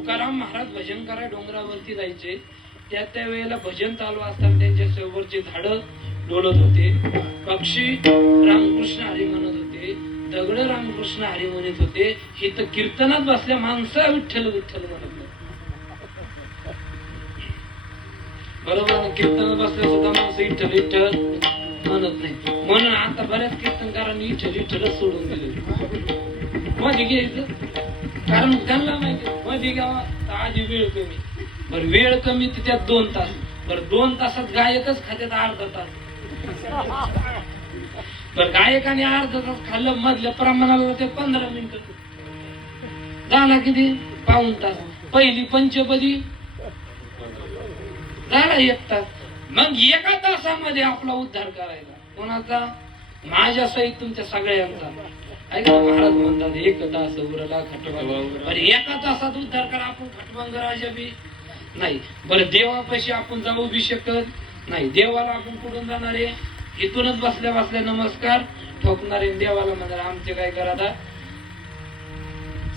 तुकाराम महाराज भजन करा डोंगरावरती जायचे. त्या वेळेला भजन चालू असताना त्यांच्या समोरचे झाड डोलत होते, पक्षी रामकृष्ण हरी म्हणत होते, दगड रामकृष्ण हरी म्हणत होते. हे तर कीर्तनात बसल्या माणसं विठ्ठल विठ्ठल म्हणत नाही. बरोबर, कीर्तनात बसल्या सुद्धा माणसं विठ्ठल विठ्ठल म्हणत नाही. म्हणून आता बऱ्याच कीर्तनकारांनी विठ्ठल विठ्ठलच सोडून दिले. मध्ये घ्यायचं, कारण त्यांना माहिती मध्ये घ्यावा तर आधी वेळ कमी. बरं वेळ कमी तर त्यात 2 तास. बरं 2 तासात गायकच खात्यात अर्धा तास. बरं गायकाने अर्धा तास खाल्लं, मधल्या प्रमाणाला ते 15 मिनिटं झाला, किती पाऊण तास. पहिली पंचपदी झाला 1 तास. मग 1 तासामध्ये आपला उद्धार करायचा. कोणाचा? माझ्या सहित तुमच्या सगळ्यांचा. ऐका महाराज म्हणतात 1 तास उरला खटबंग. अरे 1 तासात उद्धार करा. आपण खटबंग राजा बी नाही. बरं देवापाशी आपण जाऊ बी शकत नाही. देवाला आपण कुठून जाणार आहे? इथूनच बसल्या बसल्या नमस्कार ठोकणारे. देवाला म्हणणार आमचे काय करा, आता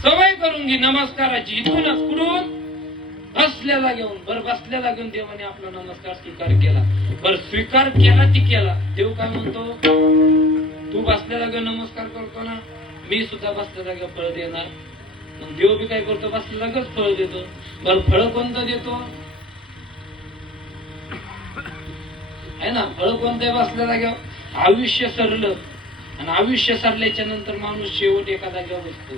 सवय करून घे नमस्काराची. इथूनच कुठून? बसल्या जागेऊन. बरं बसल्या जागेऊन देवाने आपला नमस्कार स्वीकार केला. बरं स्वीकार केला ती केला. देव काय म्हणतो? तू बसल्या जागेवर नमस्कार करतो ना, मी सुद्धा बसल्या जागेवर फळ देणार. मग देव बी काय करतो? बसल्या जागेच फळ देतो. बरं फळ कोणतं देतो? आहे ना, फळ कोणतं बसल्या जागेवर? आयुष्य सरलं. आणि आयुष्य सरल्याच्या नंतर माणूस शेवट एका जागेवर बसतो.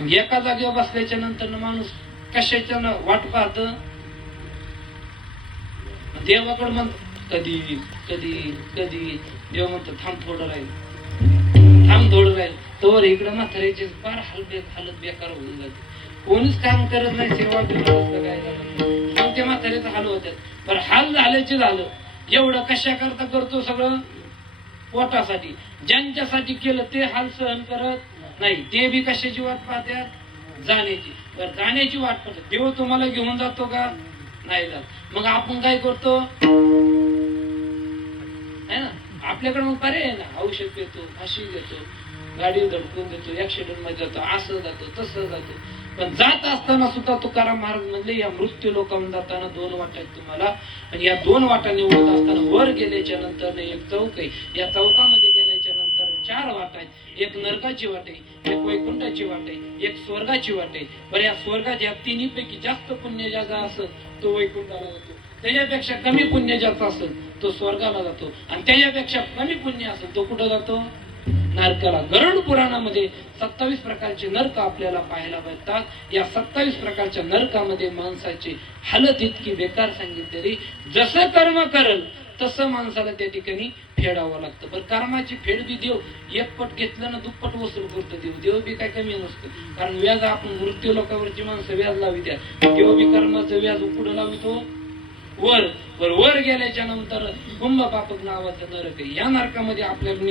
मग एका जागेवर बसल्याच्या नंतर माणूस कशाच्या वाट पाहत? देवाकडे म्हणत कधी कधी कधी. देव म्हणतो थांब थोडं राहील, थांब थोडं राहील. तोवर इकडं म्हाताऱ्याचे फार हालत बेकार होऊन जाते. कोणीच काम करत नाही, सेवा काय झालं ते म्हाताऱ्याचं हाल होतात. बरं हाल झाल्याचे झालं. एवढं कशा करता करतो? सगळं पोटासाठी. ज्यांच्यासाठी केलं ते हाल सहन करत नाही. ते बी कशाची वाट पाहतात? जाण्याची. बरं जाण्याची वाट पाहतात. देव तुम्हाला घेऊन जातो का? नाही जात. मग आपण काय करतो? है ना, आपल्याकडे मग पर्याय आहे ना. औषध घेतो, फाशी घेतो, गाडी धडकून देतो, ऍक्सिडेंट मध्ये जातो, असं जातो तसं जातो. पण जात असताना सुद्धा तुकाराम महाराज म्हणले या मृत्यू लोकांना जाताना 2 वाटा आहेत तुम्हाला. आणि या 2 वाटा निवडत असताना वर गेल्याच्या नंतर एक चौक आहे. या चौकामध्ये गेल्याच्या नंतर 4 वाटा आहेत. एक नरकाची वाट आहे, एक वैकुंठाची वाट आहे, एक स्वर्गाची वाट आहे. बरं या स्वर्गात या तिन्हीपैकी जास्त पुण्य ज्याचा असेल तो वैकुंठाला जातो. त्याच्यापेक्षा कमी पुण्य ज्याचा असेल तो स्वर्गाला जातो. आणि त्याच्यापेक्षा कमी पुण्य असेल तो कुठं जातो? नरकाला. गरुड पुराणामध्ये 27 प्रकारचे नरक आपल्याला पाहायला भेटतात. या 27 प्रकारच्या नरकामध्ये माणसाची हालत इतकी बेकार सांगितलेली. जसं कर्म करल तसं माणसाला त्या ठिकाणी फेडावं लागतं. पण कर्माची फेड बी देव 1 पट घेतलं ना 2 पट वसूल करतो. देव बी काय कमी नसतं. कारण व्याज आपण मृत्यू लोकांवरची माणसं व्याज लावी द्या. देव बी कर्माचं व्याज पुढे लावितो वर. वर गेल्याच्या नंतर कुंभपापक नावाचं नरक आहे. या नरकामध्ये आपल्याला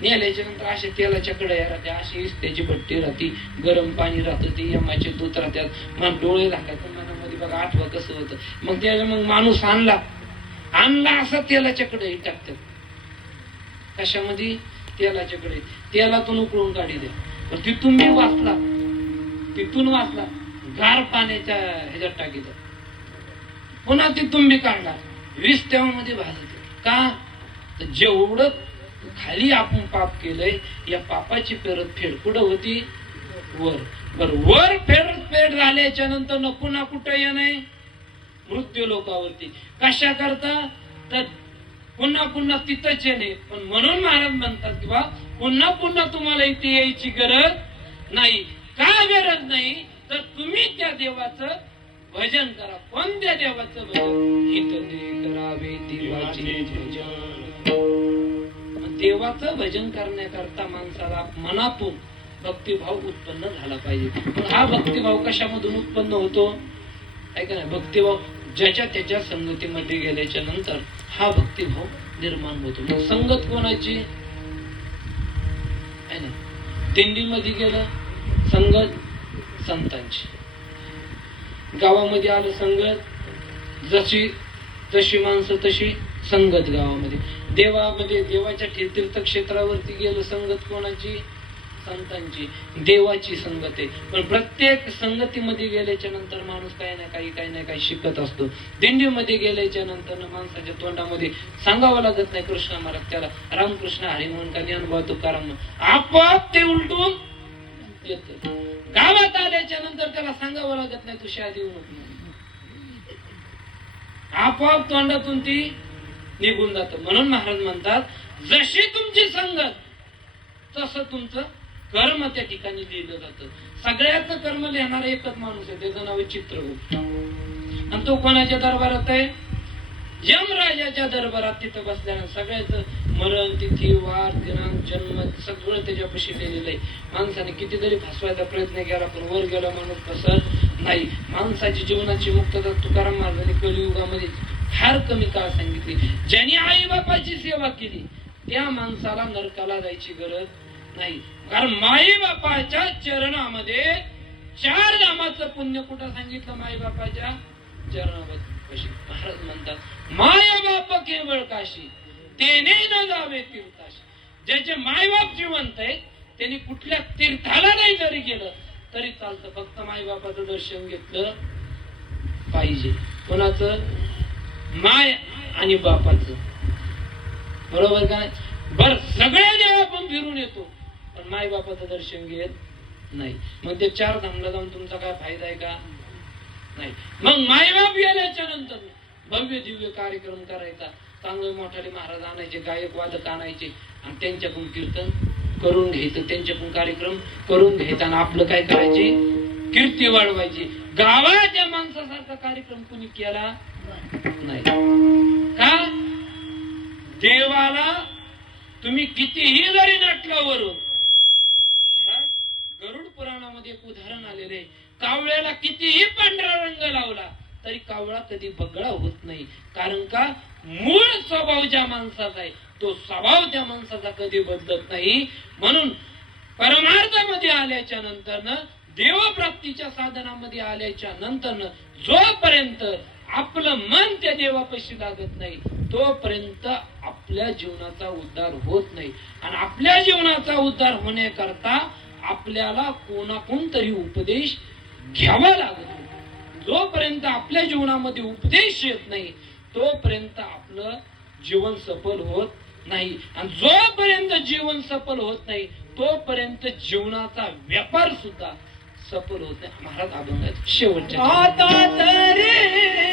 नेल्याच्या नंतर अशा तेलाच्या कढया राहत्या, अशी इस्त्याची भट्टी राहते, गरम पाणी राहतं, ते यमाचे दूत राहतात. मग डोळे लागतात मनामध्ये. बघा आठवं कसं होतं. मग त्या मग माणूस आणला असं तेलाच्या कढई टाकतात. कशामध्ये? तेलाच्या कढई. तेलातून उकळून काढी द्या. तिथून मी वाचला गार पाण्याच्या ह्याच्यात टाकी द्या. पुन्हा तिथून बी काढणार. 20 तेवामध्ये भाजत. का? तर जेवढं खाली आपण पाप केलंय या पापाची परतफेड कुठं होती? वर. बरं वर फेड झाल्याच्या नंतर न पुन्हा कुठं येणे? मृत्यू लोकावरती. कशा करता? तर पुन्हा तिथंच येणे. पण म्हणून महाराज म्हणतात की बा पुन्हा तुम्हाला इथे यायची गरज नाही. का गरज नाही? तर तुम्ही त्या देवाचं भजन करा. कोणत्या देवाचं भजन? हित ते करावे देवाचे भजन. देवाचं भजन करण्याकरता माणसाला मनातून भक्तिभाव उत्पन्न झाला पाहिजे. पण हा भक्तिभाव कशामधून उत्पन्न होतो? ऐका ना, भक्तिभाव ज्याच्या त्याच्या संगतीमध्ये गेल्याच्या नंतर हा भक्तिभाव निर्माण होतो. मग संगत कोणाची आहे ना? दिंडीमध्ये गेलं संगत संतांची, गावामध्ये आलं संगत, जशी माणसं तशी संगत गावामध्ये. देवाच्या तीर्थक्षेत्रावरती गेलं संगत कोणाची? संतांची, देवाची संगत आहे. पण प्रत्येक संगतीमध्ये गेल्याच्या नंतर माणूस काही ना काही शिकत असतो. दिंडीमध्ये गेल्याच्या नंतर माणसाच्या तोंडामध्ये सांगावं लागत नाही कृष्ण महाराज त्याला रामकृष्ण हरी म्हणून का ज्ञानोबा तुकाराम, आपोआप ते उलटून येत. गावात आल्याच्या नंतर त्याला सांगावं लागत नाही तू शादी नको, आपोआप तोंडातून ती निघून जात. म्हणून महाराज म्हणतात जशी तुमची संगत तसं तुमचं कर्म त्या ठिकाणी लिहिलं जातं. सगळ्याच कर्म लिहिणारा एकच माणूस आहे, त्याचं नाव आहे चित्रगुप्त. आणि तो कोणाच्या दरबारात आहे? यमराजाच्या दरबारात. तिथं बसल्यानंतर सगळ्याच मरण, तिथी, वार, दिनांक, जन्म सगळं त्याच्यापाशी लिहिलेलं आहे. माणसाने कितीतरी फसवायचा प्रयत्न केला पण वर गेला माणूस फसत नाही. माणसाची जीवनाची मुक्तता तुकाराम महाराजांनी कलियुगामध्ये फार कमी काळ सांगितली. ज्यांनी आई बापाची सेवा केली त्या माणसाला नरकाला जायची गरज नाही. कारण माई बापाच्या चरणामध्ये 4 धामाचं पुण्य कुठं सांगितलं? माई बापाच्या चरणामध्ये. महाराज म्हणतात माय बाप केवळ काशी, तेने न जावे तीर्थाशी. ज्याचे मायबाप जिवंत आहेत त्यांनी कुठल्या तीर्थाला नाही जरी गेलं तरी चालतं, फक्त मायबापाचं दर्शन घेतलं पाहिजे. कोणाचं? माय आणि बापाचं. बरोबर का? बर सगळ्या देव आपण फिरून येतो पण माय बापाचं दर्शन घेत नाही. मग ते 4 धामला जाऊन तुमचा काय फायदा आहे का? नाही. मग मायबाप गेल्याच्या नंतर भव्य दिव्य कार्यक्रम करायचा, चांगले मोठाले महाराज आणायचे, गायक वादक आणायचे आणि त्यांच्याकडून कीर्तन करून घ्यायचं, त्यांच्याकडून कार्यक्रम करून घ्यायचा आणि आपलं काय करायचे? कीर्ती वाढवायची. गावाच्या माणसासारखा कार्यक्रम कुणी केला नाही. का? देवाला तुम्ही कितीही जरी नटलं वरून, गरुड पुराणामध्ये एक उदाहरण आलेले आहे, कावळ्याला कितीही पांढरा रंग लावला तरी कावळा कधी बगळा होत नाही. कारण का? मूळ स्वभाव ज्या माणसाचा आहे तो स्वभाव त्या माणसाचा कधी बदलत नाही. म्हणून परमार्थामध्ये आल्याच्या नंतर, देवप्राप्तीच्या साधनामध्ये आल्याच्या नंतर जोपर्यंत आपलं मन त्या देवापाशी लागत नाही तोपर्यंत आपल्या जीवनाचा उद्धार होत नाही. आणि आपल्या जीवनाचा उद्धार होण्याकरता आपल्याला कोणाकोण तरी उपदेश घ्यावा लागतो. जोपर्यंत आपल्या जीवनामध्ये उपदेश येत नाही तोपर्यंत आपलं जीवन सफल होत नाही. आणि जोपर्यंत जीवन सफल होत नाही तोपर्यंत जीवनाचा व्यापार सुद्धा सफल होत नाही. महाराज अभंगात शेवटच्या आता तरी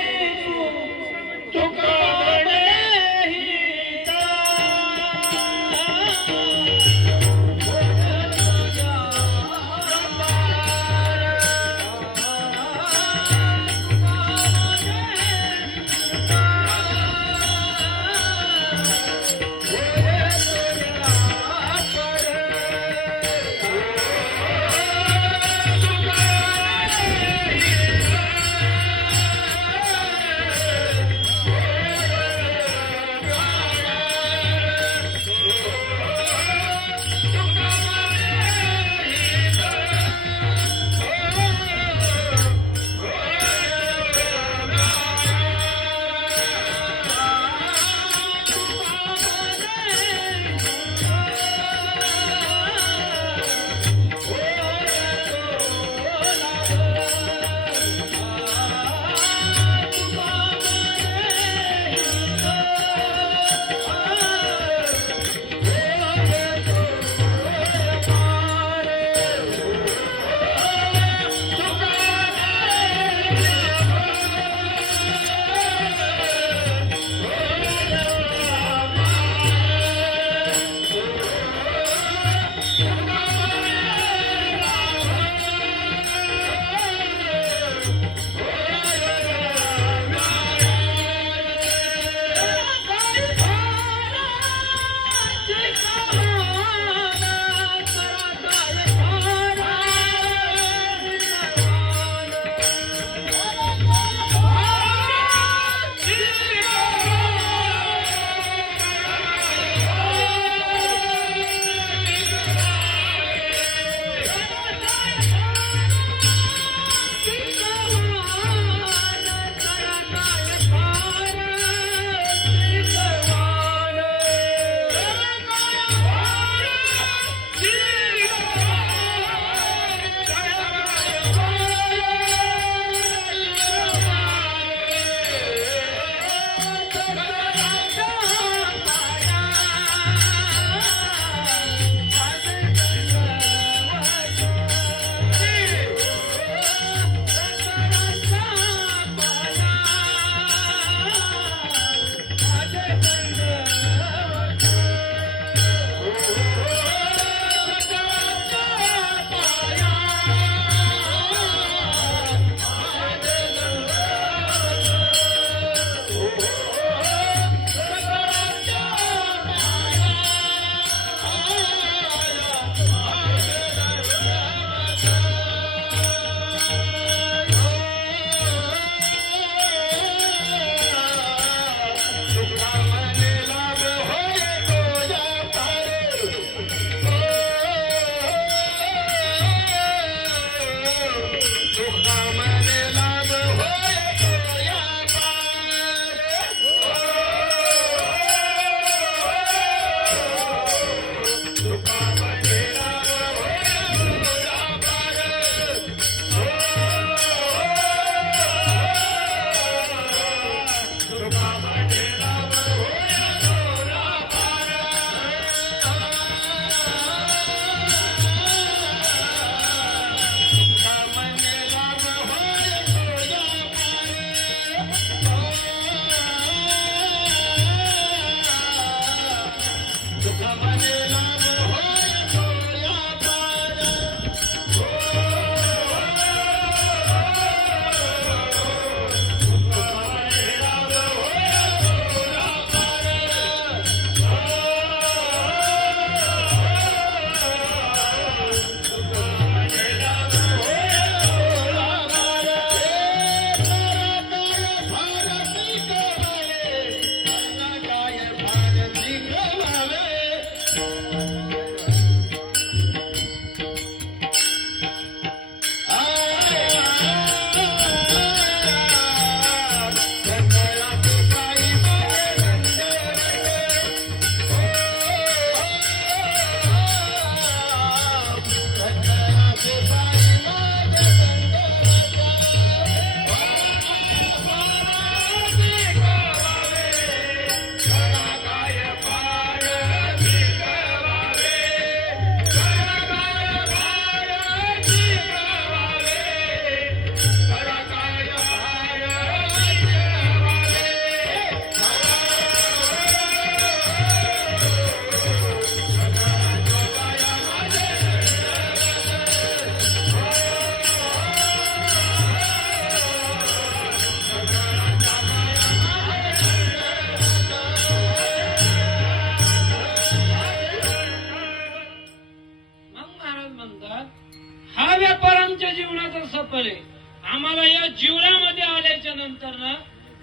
फळ आहे. आम्हाला या जीवनामध्ये आल्याच्या नंतर ना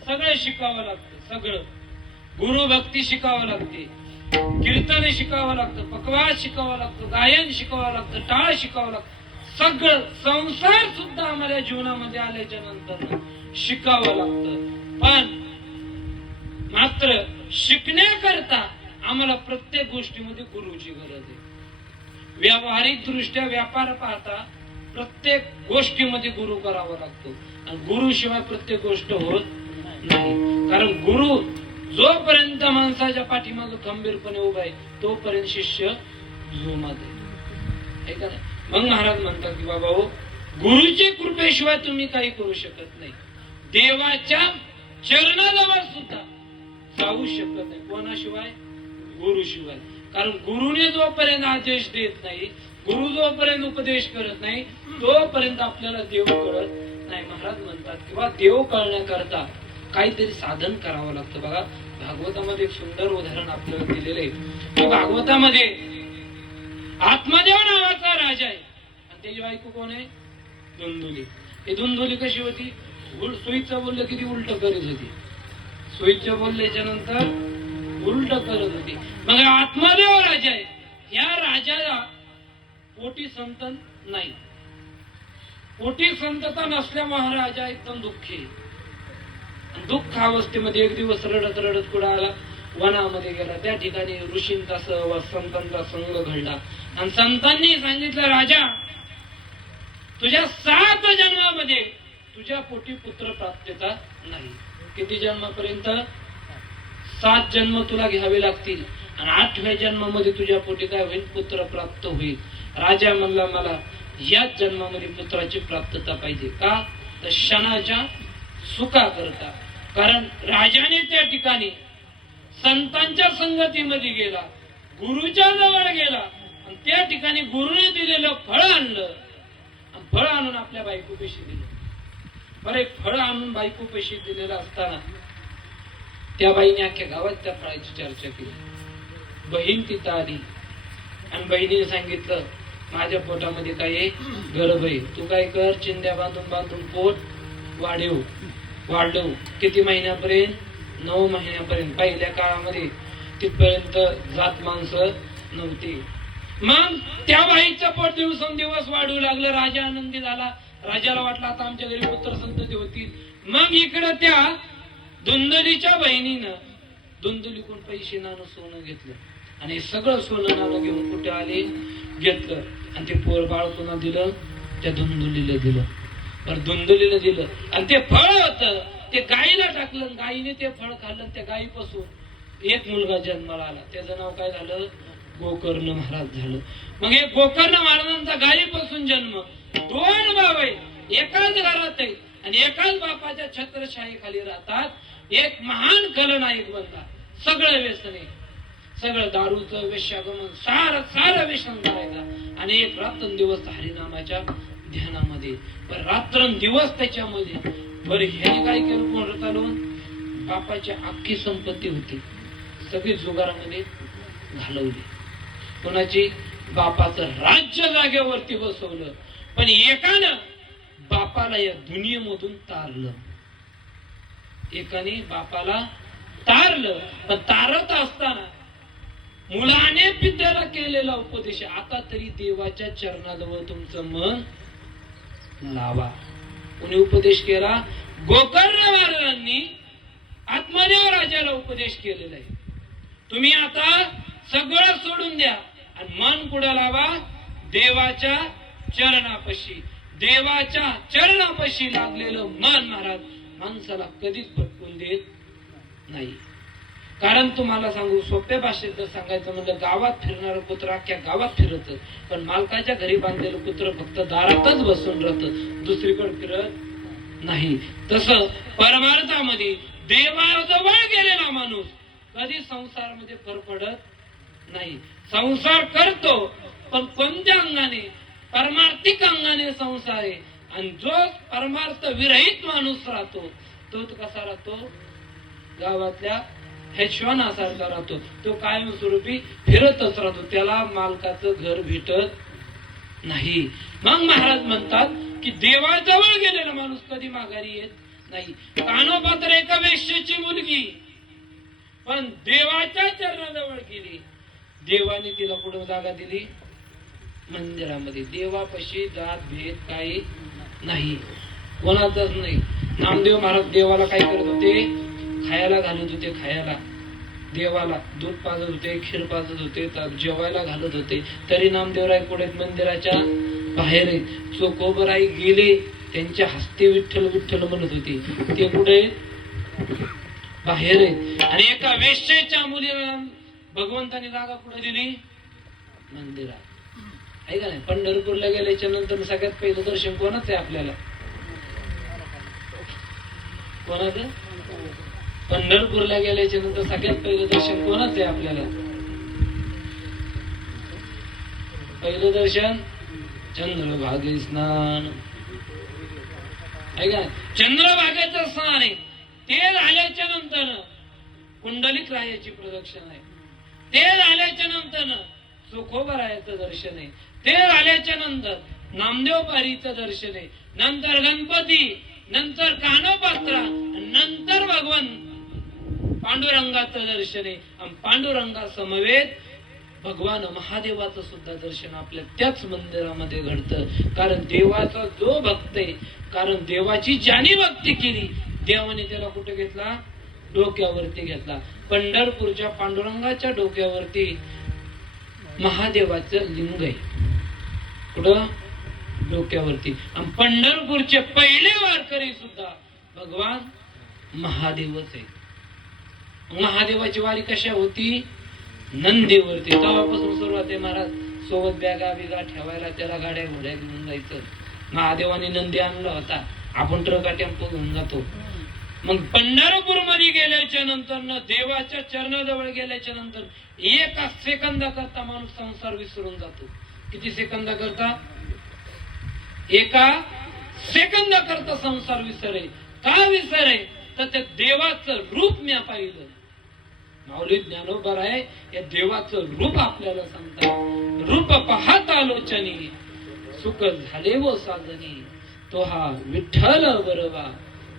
सगळं शिकावं लागतं. सगळं गुरु भक्ती शिकावं लागते, कीर्तन शिकावं लागतं, पकवास शिकावं लागतं, गायन शिकावं लागतं, टाळ शिकावं लागतं. सगळं संसार सुद्धा आम्हाला जीवनामध्ये आल्याच्या नंतर शिकावं लागतं. पण मात्र शिकण्याकरता आम्हाला प्रत्येक गोष्टीमध्ये गुरुची गरज आहे. व्यावहारिक दृष्ट्या व्यापार पाहता प्रत्येक गोष्टीमध्ये गुरु करावा लागतो आणि गुरु शिवाय प्रत्येक गोष्ट होत नाही. कारण गुरु जोपर्यंत माणसाच्या पाठीमागे खंबीरपणे उभा आहे तोपर्यंत शिष्य जोमात आहे का नाही. मग महाराज म्हणतात की बाबा हो, गुरुची कृपेशिवाय तुम्ही काही करू शकत नाही. देवाच्या चरणाजवळ सुद्धा जाऊ शकत नाही. कोणाशिवाय? गुरुशिवाय. कारण गुरुने जोपर्यंत आदेश देत नाही, गुरु जोपर्यंत उपदेश करत नाही तोपर्यंत आपल्याला देव कळत नाही. महाराज म्हणतात किंवा देव कळण्याकरता काहीतरी साधन करावं लागतं. बघा भागवतामध्ये एक सुंदर उदाहरण आपल्याला दिलेलं आहे. भागवतामध्ये आत्मदेव नावाचा राजा आहे आणि त्याची बायको कोण आहे? धुंधुली. ही धुंधुली कशी होती? सुईचं बोललं किती उलट करीत होती. सुईचं बोलल्याच्या नंतर उलट करत होती. मग आत्मदेव राजा आहे. या राजाला पोटी संतन नाही. पोटी संतता नसल्यामुळे राजा एकदम दुःखी आहे. दुःख अवस्थेमध्ये एक दिवस रडत रडत कुठं आला? वनामध्ये गेला. त्या ठिकाणी ऋषींचा सहवास, संतांचा संग घडला आणि संतांनी सांगितलं, राजा तुझ्या 7 जन्मामध्ये तुझ्या पोटी पुत्र प्राप्तता नाही. किती जन्मापर्यंत? 7 जन्म तुला घ्यावे लागतील आणि 8व्या जन्मामध्ये तुझ्या पोटी काय होईल? पुत्र प्राप्त होईल. राजा म्हणला, मला याच जन्मामध्ये पुत्राची प्राप्तता पाहिजे. का? तर क्षणाच्या सुखा करता. कारण राजाने त्या ठिकाणी संतांच्या संगतीमध्ये गेला, गुरुच्या जवळ गेला आणि त्या ठिकाणी गुरुने दिलेलं फळ आणलं आणि फळ आणून आपल्या बायको पैसे दिले. बरं, एक फळ आणून बायको पैसे दिलेलं असताना त्या बाईने अख्ख्या गावात त्या फळाची चर्चा केली. बहीण तिथं आली आणि बहिणीने सांगितलं, माझ्या पोटामध्ये काय आहे? गर्भ आहे. तू काय कर, चिंध्या बांधून बांधून पोट वाढव. किती महिन्यापर्यंत? 9 महिन्यापर्यंत. पहिल्या काळामध्ये तिथपर्यंत जात माणसं नव्हती. मग त्या बाईचं पोट दिवसेंदिवस वाढू लागलं. राजा आनंदी झाला. राजाला वाटलं आता आमच्या घरी पुत्र संतती होतील. मग इकडं त्या धुंदलीच्या बहिणीनं धुंदलीकडून पैसे नाणं सोनं घेतलं आणि सगळं सोनं नाणं घेऊन कुठे आले? घेतलं आणि ते पोर बाळ पुन्हा दिलं, त्या धुंदलीला दिलं. बरं, धुंदलीला दिलं आणि ते फळ होतं ते गायीला टाकलं. गायीने ते फळ खाल्लं. त्या गायीपासून एक मुलगा जन्माला आला. त्याचं नाव काय झालं? गोकर्ण महाराज झालं. मग एक गोकर्ण महाराजांचा गायीपासून जन्म. 2 भाव आहे, एकाच घरात आहे आणि एकाच बापाच्या छत्रछाई खाली राहतात. एक महान खलनायक बनला. सगळं व्यसने, सगळं दारूचं वेश्यागमन, सारं व्यसन करायचा आणि एक रात्रंदिवस हरिनामाच्या ध्यानामध्ये. पण रात्रंदिवस त्याच्यामध्ये. बरं, ह्याने काय केलं? कोण चालवून? बापाची अख्खी संपत्ती होती सगळी जुगारामध्ये घालवली. कोणाची? बापाचं राज्य जागेवरती बसवलं. पण एकानं बापाला या दुनियेमधून तारलं. एकाने बापाला तारलं. पण तारत असताना मुलाने पित्याला केलेला उपदेश, आता तरी देवाच्या चरणाजवळ तुमचं मन लावा. कोणी उपदेश केला? गोकर्ण महाराजांनी आत्मदेव राजाला उपदेश केलेला आहे. तुम्ही आता सगळं सोडून द्या आणि मन कुठं लावा? देवाच्या चरणापाशी. देवाच्या चरणापाशी लागलेलं मन महाराज माणसाला कधीच भटकून देत नाही. कारण तुम्हाला सांगू, सोप्या भाषेत जर सांगायचं म्हणलं, गावात फिरणारं कुत्र अख्ख्या गावात फिरत, पण मालकाच्या घरी बांधलेलं कुत्र फक्त दारातच बसून राहत, दुसरीकडे फिरत नाही. तसं परमार्थामध्ये देवाजवळ गेलेला माणूस कधी संसारामध्ये फर पडत नाही. संसार करतो पण कोणत्या अंगाने? परमार्थिक अंगाने संसार आहे. आणि जो परमार्थ विरहित माणूस राहतो तो कसा राहतो? गावातल्या हेश्वनासारखा राहतो. तो कायमस्वरूपी फिरतच राहतो. त्याला मालकाचं घर भेटत नाही. मग महाराज म्हणतात, की देवाजवळ गेलेला माणूस कधी माघारी येत नाही. कान्होबा तर एका वेश्येची मुलगी, पण देवाच्या चरणाजवळ गेली. देवाने तिला पुढे जागा दिली मंदिरामध्ये. देवापाशी जात भेद काही नाही, कोणाचाच नाही. नामदेव महाराज देवाला काय करत होते? खायला घालत होते. खायला देवाला दूध पाजत होते, खीर पाजत होते, जेवायला घालत होते. तरी नामदेवराय पुढे मंदिराच्या बाहेर आहे. चोखोबराई गेले, त्यांच्या हस्ते विठ्ठल विठ्ठल म्हणत होते. ते पुढे बाहेर आहे. आणि एका वेश्येच्या मुलीला भगवंतानी जागा पुढे दिली मंदिरात, आहे का नाही? पंढरपूरला गेल्याच्या नंतर सगळ्यात पहिलं दर्शन कोणाच आहे आपल्याला? कोणाचं? पंढरपूरला गेल्याच्या नंतर सगळ्यात पहिलं दर्शन कोणाच आहे आपल्याला? पहिलं दर्शन चंद्रभागे स्नान, आहे का? चंद्रभागेचं स्नान आहे. ते झाल्याच्या नंतर कुंडलिक रायाची प्रदक्षिणा आहे. ते झाल्याच्या नंतर चोखोबरायाचं दर्शन आहे. ते झाल्याच्या नंतर नामदेव पारीचं दर्शन आहे. नंतर गणपती, नंतर कान्होपात्रा, नंतर भगवान पांडुरंगाचं दर्शन आहे. आणि पांडुरंगा समवेत भगवान महादेवाचं सुद्धा दर्शन आपल्या त्याच मंदिरामध्ये घडतं. कारण देवाचा जो भक्त आहे, कारण देवाची ज्याने भक्ती केली, देवाने त्याला कुठे घेतला? डोक्यावरती घेतला. पंढरपूरच्या पांडुरंगाच्या डोक्यावरती महादेवाचं लिंग आहे. कुठं? डोक्यावरती. आणि पंढरपूरचे पहिले वारकरी सुद्धा भगवान महादेवच आहे. महादेवाची वारी कशा होती? नंदीवरती. तेव्हापासून सुरुवात आहे. महाराज सोबत बॅगा बिगा ठेवायला, त्याला गाड्या घोड्या घेऊन जायचं. महादेवाने नंदी आणला होता, आपण ट्रका टेम्पो घेऊन जातो. मग पंढरपूर मध्ये गेल्याच्या नंतर, देवाच्या चरणाजवळ गेल्याच्या नंतर एका सेकंदा करता माणूस संसार विसरून जातो. किती सेकंदा करता? एका सेकंदा करता संसार विसरे. का विसरे? तर त्या देवाचं रूप मी पाहिलं. माऊली ज्ञानोबराय या देवाचं रूप आपल्याला सांगतात. रूप पाहता लोचनी सुख झाले व साधनी, तो हा विठ्ठल बरवा,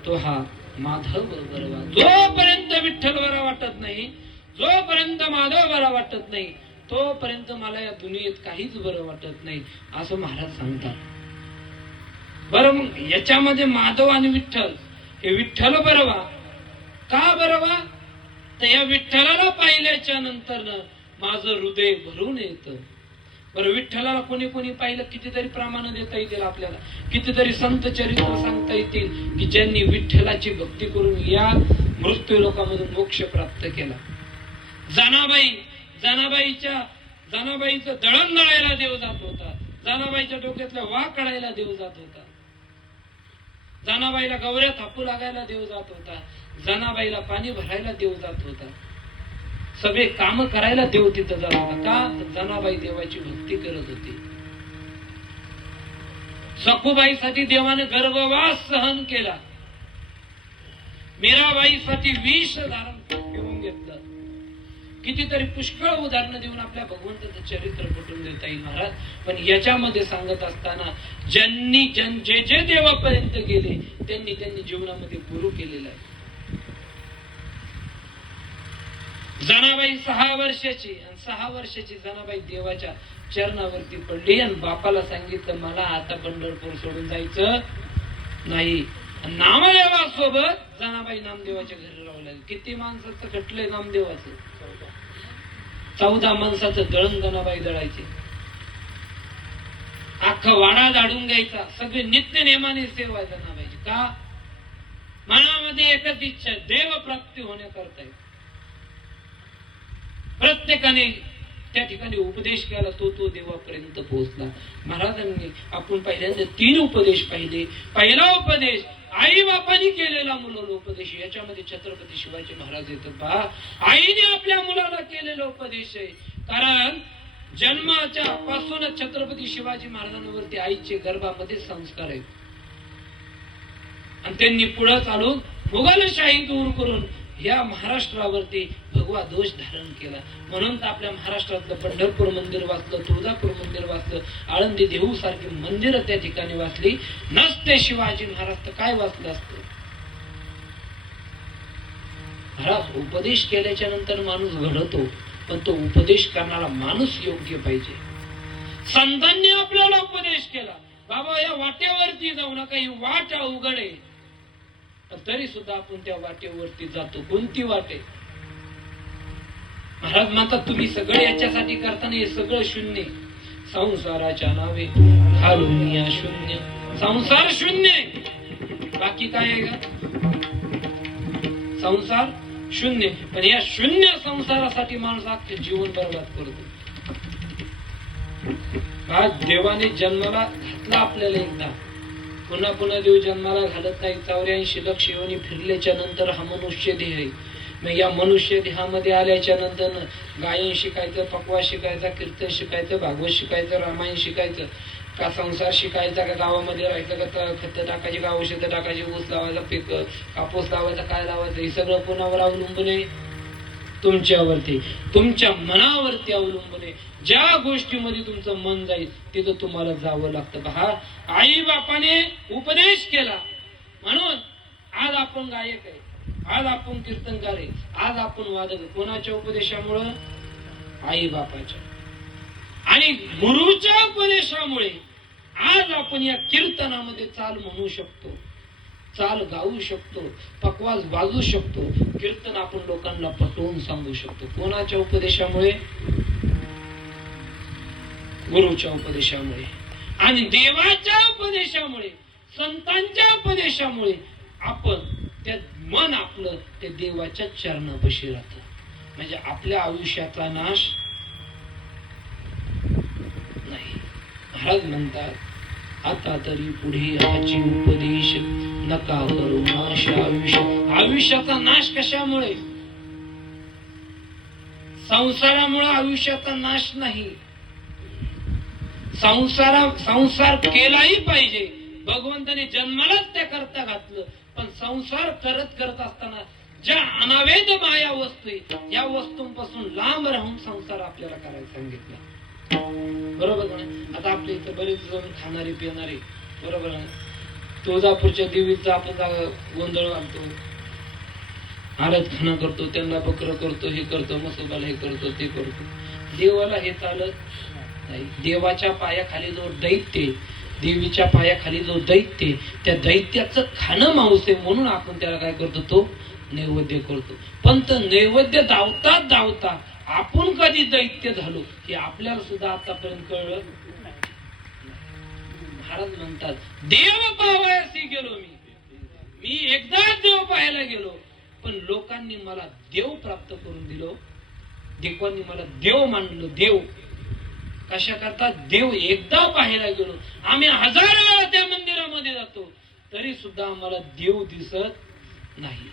तो हा माधव बरवा. जोपर्यंत विठ्ठल बरा वाटत नाही, जोपर्यंत माधव बरा वाटत नाही, तोपर्यंत मला या दुनियेत काहीच बरं वाटत नाही, असं महाराज सांगतात. बरं, मग याच्यामध्ये माधव आणि विठ्ठल, हे विठ्ठल बरवा का बरवा? तर या विठ्ठलाला पाहिल्याच्या नंतर माझं हृदय भरून येतं. बरं, विठ्ठलाला कोणी कोणी पाहिलं? कितीतरी प्रमाण देता येतील आपल्याला, कितीतरी संत चरित्र सांगता येतील की ज्यांनी विठ्ठलाची भक्ती करून या मृत्यू लोकांमधून मोक्ष प्राप्त केला. जनाबाईचं दळण दळायला देव जात होता. जनाबाईच्या डोक्यातल्या वा काढायला देव जात होता. जनाबाईला गवऱ्या थापू लागायला देव जात होता. जनाबाईला पाणी भरायला देव जात होता. सगळे काम करायला देव तिथं जात होता. का? जनाबाई देवाची भक्ती करत होती. सखूबाईसाठी देवाने गर्भवास सहन केला. मीराबाईसाठी विष धारण पिऊन घेतलं. कितीतरी पुष्कळ उदाहरणं देऊन आपल्या भगवंताचं चरित्र पटवून देता येईल महाराज. पण याच्यामध्ये सांगत असताना ज्यांनी जे देवापर्यंत गेले त्यांनी जीवनामध्ये गुरु केलेला आहे. जनाबाई 6 वर्षाची, आणि 6 वर्षाची जनाबाई देवाच्या चरणावरती पडली आणि बापाला सांगितलं, मला आता पंढरपूर सोडून जायचं नाही. नामदेवासोबत जनाबाई नामदेवाच्या घरी राहू लागली. किती माणसाचं खटलंय नामदेवाचं? 14 माणसाचं दळण जनाबाई दळायचे. अख्खा वाडा झाडून घ्यायचा. सगळे नित्य नेमाने सेवा जनाबाईची. का? मनामध्ये एकच इच्छा, देव प्राप्ती होण्याकरता. प्रत्येकाने त्या ठिकाणी उपदेश केला, तो देवापर्यंत पोहोचला. महाराजांनी आपण पहिल्यांदा 3 उपदेश पाहिले. पहिला उपदेश आई बापानी केलेला मुलाला उपदेश. याच्यामध्ये छत्रपती शिवाजी महाराज येतात. पहा, आईने आपल्या मुलाला केलेला उपदेश आहे. कारण जन्माच्या पासूनच छत्रपती शिवाजी महाराजांवरती आईचे गर्भामध्ये संस्कार आहेत. आणि त्यांनी पुढे चालून मुघलशाही दूर करून या महाराष्ट्रावरती भगवा दोष धारण केला. म्हणून तर आपल्या महाराष्ट्रातलं पंढरपूर मंदिर वाचलं, तुळजापूर मंदिर वाचलं, आळंदी देहू सारखी मंदिरं त्या ठिकाणी वाचली. नसते शिवाजी महाराज तर काय वाचलं असतं. महाराज उपदेश केल्याच्या नंतर माणूस घडतो, पण तो उपदेश करणारा माणूस योग्य पाहिजे. संतांनी आपल्याला उपदेश केला, बाबा या वाटेवरती जाऊ नका, ही वाट अवघड आहे. तरी सुद्धा आपण त्या वाटेवरती जातो. कोणती वाटे? महाराज म्हणतात तुम्ही सगळे याच्यासाठी करताना हे सगळं शून्य. संसाराच्या नावे घालून या शून्य. संसार शून्य आहे, बाकी काय आहे का? संसार शून्य. पण या शून्य संसारासाठी माणूस अख्खे जीवन बर्बाद करतो. आज देवाने जन्माला घातला आपल्याला एकदा, पुन्हा पुन्हा देव जन्माला घालत नाही. 84 लक्ष योनी फिरल्याच्या नंतर हा मनुष्य देह आहे. मग या मनुष्य देहामध्ये आल्याच्या नंतर गायन शिकायचं, पकवा शिकायचा, कीर्तन शिकायचं, भागवत शिकायचं, रामायण शिकायचं, का संसार शिकायचा, का गावामध्ये राहायचं, का खत टाकायची, का औषधं टाकायची, ऊस लावायचा, पीक कापूस लावायचा, काय लावायचं, हे सगळं कोणावर अवलंबून आहे? तुमच्यावरती, तुमच्या मनावरती अवलंबून आहे. ज्या गोष्टीमध्ये तुमचं मन जाईल तिथं तुम्हाला जावं लागतं. पहा, आई बापाने उपदेश केला म्हणून आज आपण गायक आहे, आज आपण कीर्तनकार आहे, आज आपण वादक आहे. कोणाच्या उपदेशामुळं? आई बापाच्या आणि गुरुच्या उपदेशामुळे आज आपण या कीर्तनामध्ये चाल म्हणू शकतो, चाल गाऊ शकतो, पकवास वाजू शकतो, कीर्तन आपण लोकांना पटवून सांगू शकतो. कोणाच्या उपदेशामुळे? गुरुच्या उपदेशामुळे आणि देवाच्या उपदेशामुळे, संतांच्या उपदेशामुळे आपण त्या मन आपलं ते देवाच्या चरणापाशी राहतं. म्हणजे आपल्या आयुष्याचा नाश नाही. महाराज म्हणतात, आता तरी पुढे हाची उपदेश नका करू नाश आयुष्य. आयुष्याचा नाश कशामुळे? संसारामुळे आयुष्याचा नाश नाही. संसार केलाही पाहिजे, भगवंताने जन्मालाच त्या करता घातलं. पण संसार करत असताना ज्या अनावेद माया वस्तू आहे या वस्तूंपासून लांब राहून संसार आपल्याला करायला सांगितला. बरोबर ना? आता आपल्या इथं बरेच जण खाणारे पिणारे, बरोबर ना? तुळजापूरच्या देवीचा आपण गोंधळ घालतो, आरत खाना करतो, त्यांना बकरं करतो, हे करतो, मसोबाला हे करतो, ते करतो. देवाला हे चालत नाही. देवाच्या पायाखाली जो दैत्य, देवीच्या पायाखाली जो दैत्य, त्या दैत्याचं खाणं मांस आहे म्हणून आपण त्याला काय करतो? तो नैवेद्य करतो. पण तो नैवेद्य धावता आपण कधी दैत्य झालो हे आपल्याला सुद्धा आतापर्यंत कळलं. महाराज म्हणतात, देव पाहावयासी गेलो मी एकदाच देव पाहायला गेलो, पण लोकांनी मला देव प्राप्त करून दिलो. देवांनी मला देव मानलो. देव कशा करता? देव एकदा पाहायला गेलो. आम्ही 1000 वेळा त्या मंदिरामध्ये जातो तरी सुद्धा आम्हाला देव दिसत नाही.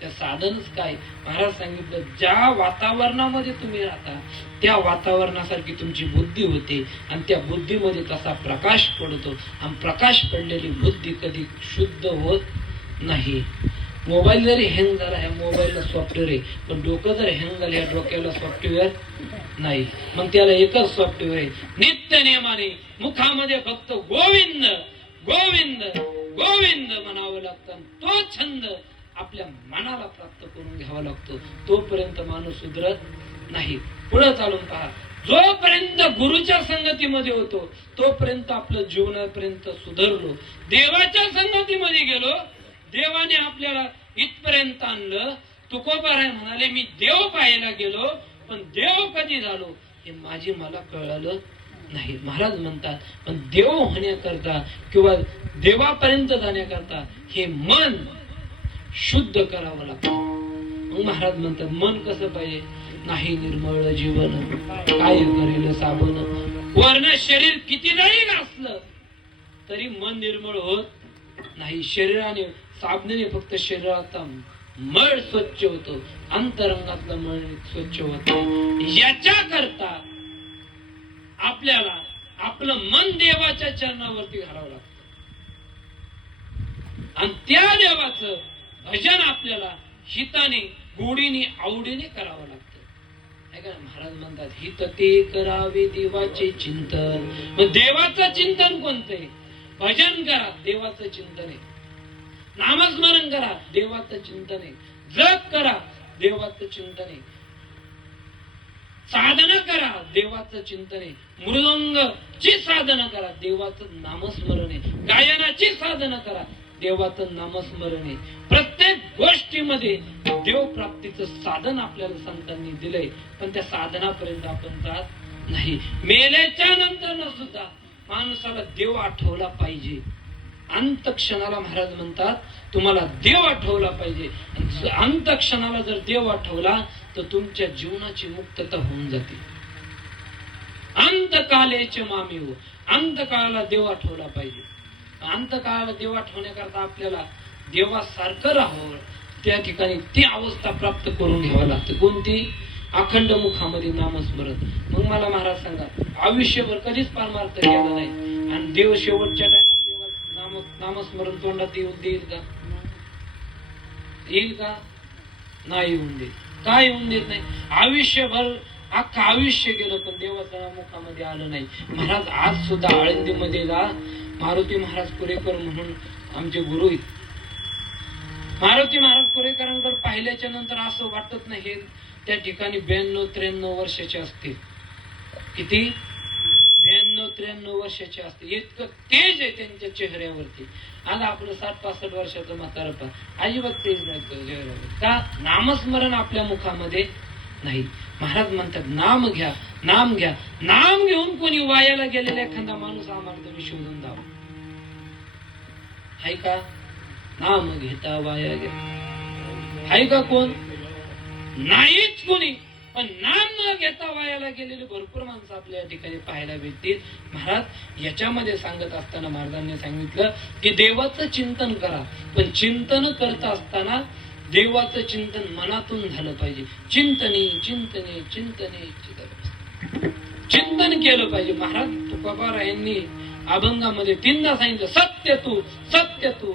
त्या साधनच काय? महाराज सांगितलं, ज्या वातावरणामध्ये तुम्ही राहता त्या वातावरणासारखी तुमची बुद्धी होते आणि त्या बुद्धीमध्ये तसा प्रकाश पडतो. आणि प्रकाश पडलेली बुद्धी कधी शुद्ध होत नाही. मोबाईल जरी हँग झाला, ह्या मोबाईलला सॉफ्टवेअर आहे, पण डोकं जर हँग झालं ह्या डोक्याला सॉफ्टवेअर नाही. मग त्याला एकच सॉफ्टवेअर आहे, नित्य नियमाने मुखामध्ये फक्त गोविंद गोविंद गोविंद म्हणावं लागतं. तो छंद आपल्या मनाला प्राप्त करून घ्यावा लागतो. तोपर्यंत माणूस सुधरत नाही. पुढे चालून पहा, जोपर्यंत गुरुच्या संगतीमध्ये होतो तोपर्यंत आपलं जीवनापर्यंत सुधारलो. देवाच्या संगतीमध्ये गेलो, देवाने आपल्याला इथपर्यंत आणलं. तुकोबाराय म्हणाले, मी देव पाहायला गेलो पण देव कधी झालो हे मला कळलं नाही. महाराज म्हणतात, पण देव होण्याकरता किंवा देवापर्यंत जाण्याकरता हे मन शुद्ध करावं लागतं. मग महाराज म्हणतात, मन कसं पाहिजे? नाही निर्मळ जीवन काय करेल साबण. वर्ण शरीर किती जरी घासलं तरी मन निर्मळ होत नाही. शरीराने साबणाने फक्त शरीराचा मळ स्वच्छ होतो, अंतरंगातला मळ स्वच्छ होतो. याच्या करता आपल्याला आपलं मन देवाच्या चरणावरती घालावं लागतं आणि त्या देवाचं भजन आपल्याला हिताने, गोडीने, आवडीने करावं लागतं. ऐका ना, महाराज म्हणतात हित ते करावे देवाचे चिंतन. मग देवाचं चिंतन कोणतंय? भजन करा, देवाचं चिंतन आहे. नामस्मरण करा, देवाचं चिंतन आहे. जप करा, देवाचं चिंतन आहे. साधना करा, देवाचं चिंतन आहे. मृदंगची साधना करा, देवाचं नामस्मरण आहे. गायनाची साधना करा, देवाचं नामस्मरण आहे. प्रत्येक गोष्टीमध्ये देव प्राप्तीचं साधन आपल्याला संतांनी दिलंय, पण त्या साधनापर्यंत आपण जात नाही. मेल्याच्या नंतर सुद्धा माणसाला देव आठवला पाहिजे. अंत क्षणाला महाराज म्हणतात तुम्हाला देव आठवला पाहिजे. अंत क्षणाला जर देव आठवला तर तुमच्या जीवनाची मुक्तता होऊन जाते. अंतकालेच मामी हो, अंतकाळाला देव आठवला पाहिजे. अंतकाळाला देव आठवण्याकरता आपल्याला देवासारखं राहावं. त्या ठिकाणी ती अवस्था प्राप्त करून घ्यावं लागते. कोणती? अखंड मुखामध्ये नामस्मरण. मग मला महाराज सांगा, आयुष्यभर कधीच पारमार्थ केला नाही आणि देव शेवटच्या टाइमात देवा नामस्मरण तोंडात येऊन देईल का? येईल का? नाही येऊन देईल. का येऊन देत नाही? आयुष्यभर अख्खं आयुष्य गेलं पण देवाच्या मुखामध्ये आलं नाही. महाराज आज सुद्धा आळंदीमध्ये जा, मारुती महाराज पुरेकर म्हणून आमचे गुरु आहेत. मारुती महाराज पुरेकरांकडे पाहिल्याच्या नंतर असं वाटत नाही हे त्या ठिकाणी 92-93 वर्षाचे असतील. किती? 92-93 वर्षाचे असतील. इतकं तेज आहे त्यांच्या चेहऱ्यावरती. आज आपलं 60-65 वर्षाचं म्हातारपण अजिबात तेज नाही चेहऱ्यावर. का? नामस्मरण आपल्या मुखामध्ये नाही. महाराज म्हणतात नाम घ्या, नाम घ्या. नाम घेऊन कोणी वायाला गेलेला एखादा माणूस आम्हाला तुम्ही शोधून द्यावा. हाय का? नाम घेता वाया गेला हाय का कोण? नाहीच कोणी. पण नाम न घेता वायाला गेलेले भरपूर माणसं आपल्या ठिकाणी पाहायला भेटतील. महाराज याच्यामध्ये सांगत असताना महाराजांनी सांगितलं की देवाचं चिंतन करा, पण चिंतन करत असताना देवाचं चिंतन मनातून झालं पाहिजे. चिंतने चिंतने चिंतने चिंतन केलं पाहिजे. महाराज तुकोबा यांनी अभंगामध्ये 3दा सांगितलं सत्य तू, सत्य तू.